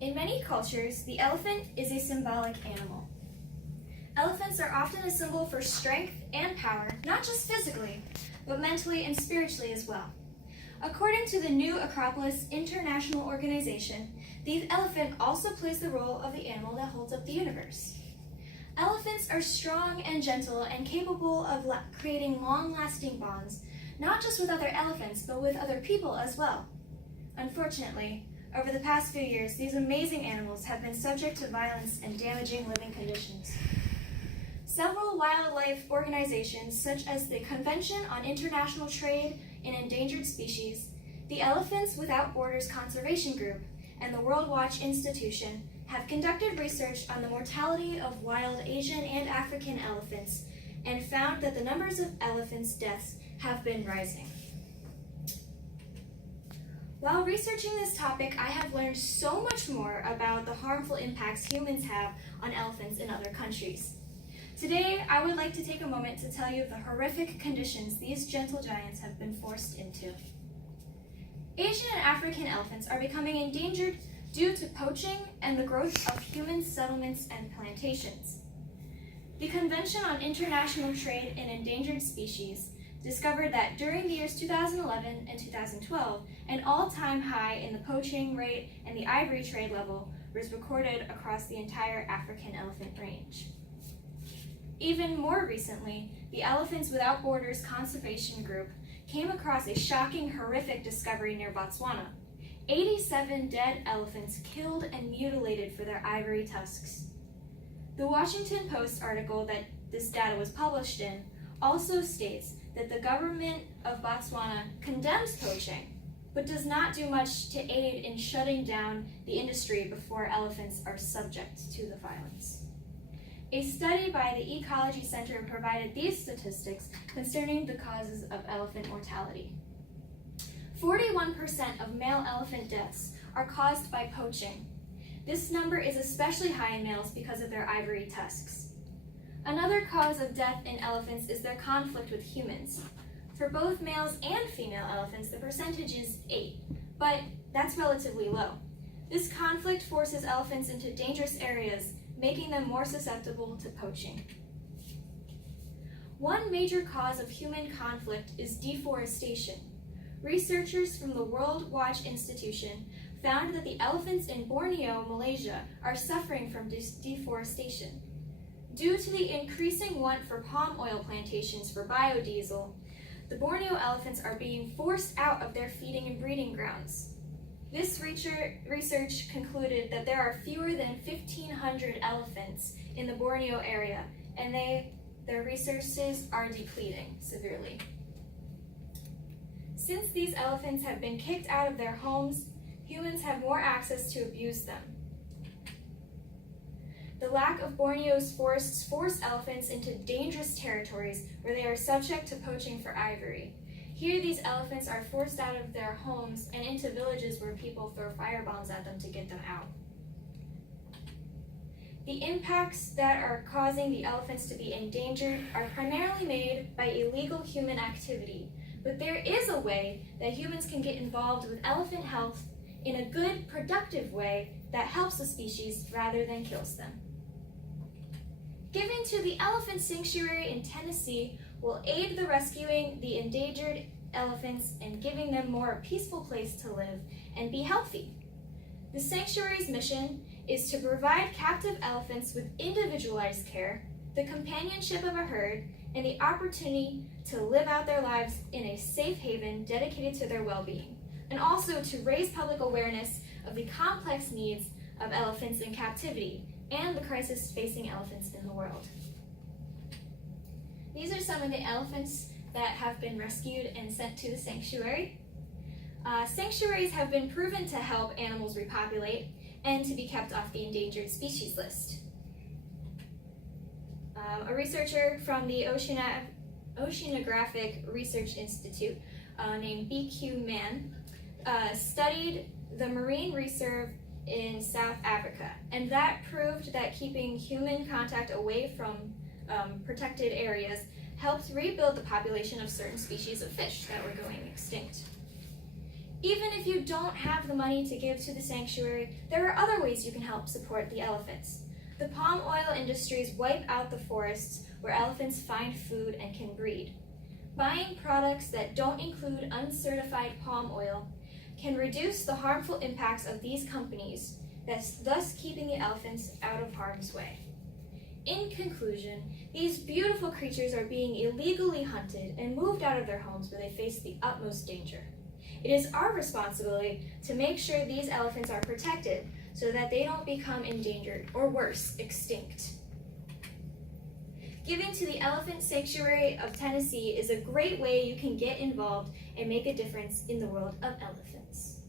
In many cultures, the elephant is a symbolic animal. Elephants are often a symbol for strength and power, not just physically, but mentally and spiritually as well. According to the New Acropolis International Organization, the elephant also plays the role of the animal that holds up the universe. Elephants are strong and gentle and capable of creating long-lasting bonds, not just with other elephants, but with other people as well. Unfortunately, over the past few years, these amazing animals have been subject to violence and damaging living conditions. Several wildlife organizations, such as the Convention on International Trade in Endangered Species, the Elephants Without Borders Conservation Group, and the World Watch Institution, have conducted research on the mortality of wild Asian and African elephants and found that the numbers of elephants' deaths have been rising. While researching this topic, I have learned so much more about the harmful impacts humans have on elephants in other countries. Today, I would like to take a moment to tell you of the horrific conditions these gentle giants have been forced into. Asian and African elephants are becoming endangered due to poaching and the growth of human settlements and plantations. The Convention on International Trade in Endangered Species discovered that during the years 2011 and 2012, an all-time high in the poaching rate and the ivory trade level was recorded across the entire African elephant range. Even more recently, the Elephants Without Borders Conservation Group came across a shocking, horrific discovery near Botswana. 87 dead elephants killed and mutilated for their ivory tusks. The Washington Post article that this data was published in also states that the government of Botswana condemns poaching, but does not do much to aid in shutting down the industry before elephants are subject to the violence. A study by the Ecology Center provided these statistics concerning the causes of elephant mortality. 41% of male elephant deaths are caused by poaching. This number is especially high in males because of their ivory tusks. Another cause of death in elephants is their conflict with humans. For both males and female elephants, the percentage is 8, but that's relatively low. This conflict forces elephants into dangerous areas, making them more susceptible to poaching. One major cause of human conflict is deforestation. Researchers from the World Watch Institution found that the elephants in Borneo, Malaysia, are suffering from deforestation. Due to the increasing want for palm oil plantations for biodiesel, the Borneo elephants are being forced out of their feeding and breeding grounds. This research concluded that there are fewer than 1,500 elephants in the Borneo area, and their resources are depleting severely. Since these elephants have been kicked out of their homes, humans have more access to abuse them. The lack of Borneo's forests force elephants into dangerous territories where they are subject to poaching for ivory. Here, these elephants are forced out of their homes and into villages where people throw fire bombs at them to get them out. The impacts that are causing the elephants to be endangered are primarily made by illegal human activity, but there is a way that humans can get involved with elephant health in a good, productive way that helps the species rather than kills them. Giving to the Elephant Sanctuary in Tennessee will aid the rescuing the endangered elephants and giving them more a peaceful place to live and be healthy. The sanctuary's mission is to provide captive elephants with individualized care, the companionship of a herd, and the opportunity to live out their lives in a safe haven dedicated to their well-being, and also to raise public awareness of the complex needs of elephants in captivity and the crisis facing elephants in the world. These are some of the elephants that have been rescued and sent to the sanctuary. Sanctuaries have been proven to help animals repopulate and to be kept off the endangered species list. A researcher from the Oceanographic Research Institute named BQ Mann studied the marine reserve in South Africa, and that proved that keeping human contact away from protected areas helped rebuild the population of certain species of fish that were going extinct. Even if you don't have the money to give to the sanctuary, there are other ways you can help support the elephants. The palm oil industries wipe out the forests where elephants find food and can breed. Buying products that don't include uncertified palm oil can reduce the harmful impacts of these companies, thus keeping the elephants out of harm's way. In conclusion, these beautiful creatures are being illegally hunted and moved out of their homes where they face the utmost danger. It is our responsibility to make sure these elephants are protected so that they don't become endangered, or worse, extinct. Giving to the Elephant Sanctuary of Tennessee is a great way you can get involved and make a difference in the world of elephants.